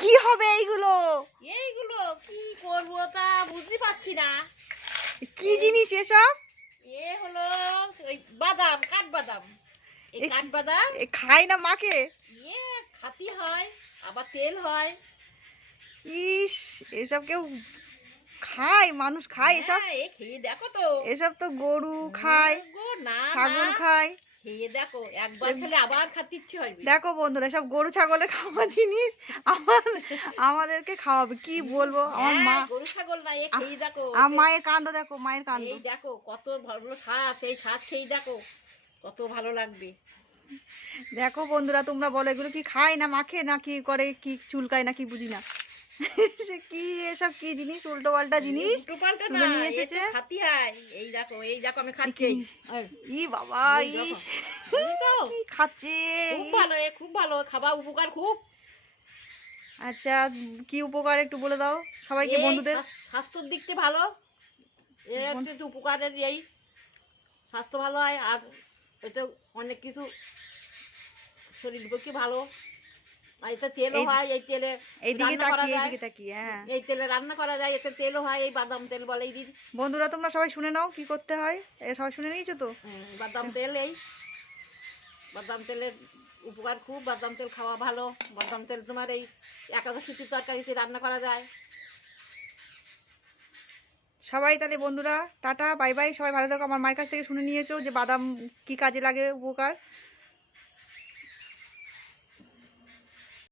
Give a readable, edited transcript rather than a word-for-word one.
কি হবে এইগুলো? এইগুলো কি করবো তা বুঝতে পারছি না। কি জিনিস এসব? এ হলো ওই বাদাম, কাঠবাদাম। এই কাঠবাদাম খায় না মাকে? খাতি হয়, আবার তেল হয়। ইস, এসব কেউ খায়? মানুষ খায় এসব? হ্যাঁ, খেয়ে দেখো তো। এসব তো গরু খায়, গো না না, ছাগল খায়। খেয়ে দেখো, একবার খেলে আবার খাতে ইচ্ছে হয়। দেখো বন্ধুরা, সব গরু ছাগলে খাওয়া জিনিস আমাদেরকে খাওয়াবে, কি বলবো। আমার মা, গরু ছাগল না, খেয়ে দেখো। আমার মায়ের কাণ্ড দেখো, মায়ের কাণ্ড। এই দেখো কত ভালো শ্বাস, এই শ্বাস খেয়ে দেখো কত ভালো লাগবে। দেখো বন্ধুরা, তোমরা বলো এগুলো কি খায় না মাখে না কি করে, কি চুলকায় না কি বুঝি না। সে কি এসব কি জিনিস, উল্টো পাল্টা জিনিস তুলে নিয়ে এসেছে। খাতি হয়। এই দেখো আমি খাচ্ছি। ই বাবা, ইস কি খাচ্ছে। খুব ভালো, খুব ভালো, খাবার উপকার খুব। আচ্ছা, কি উপকার একটু বলে দাও সবাইকে, বন্ধুদের। স্বাস্থ্যের দিক থেকে ভালো, একটু উপকারের এই স্বাস্থ্য ভালো হয়। আর এতে অনেক কিছু শরীর পক্ষে ভালো। আর এতে তেলও হয়, এই তেলে এইদিকে রান্না করা তাকিয়ে, যায়। এইদিকে তাকিয়ে, হ্যাঁ, এই তেলে রান্না করা যায়, এতে তেলও হয়, এই বাদাম তেল বলে এই দিন। বন্ধুরা তোমরা সবাই শুনে নাও কি করতে হয়, সবাই শুনে নিয়েছো তো? বাদাম তেল, এই বাদাম তেলের উপকার খুব। বাদাম তেল খাওয়া ভালো। বাদাম তেল তোমার এই একাদশীতে তরকারিতে রান্না করা যায়। সবাই তাহলে বন্ধুরা টাটা বাই বাই, সবাই ভালো থাকো। আমার মায়ের কাছ থেকে শুনে নিয়েছো যে বাদাম কি কাজে লাগে, উপকার।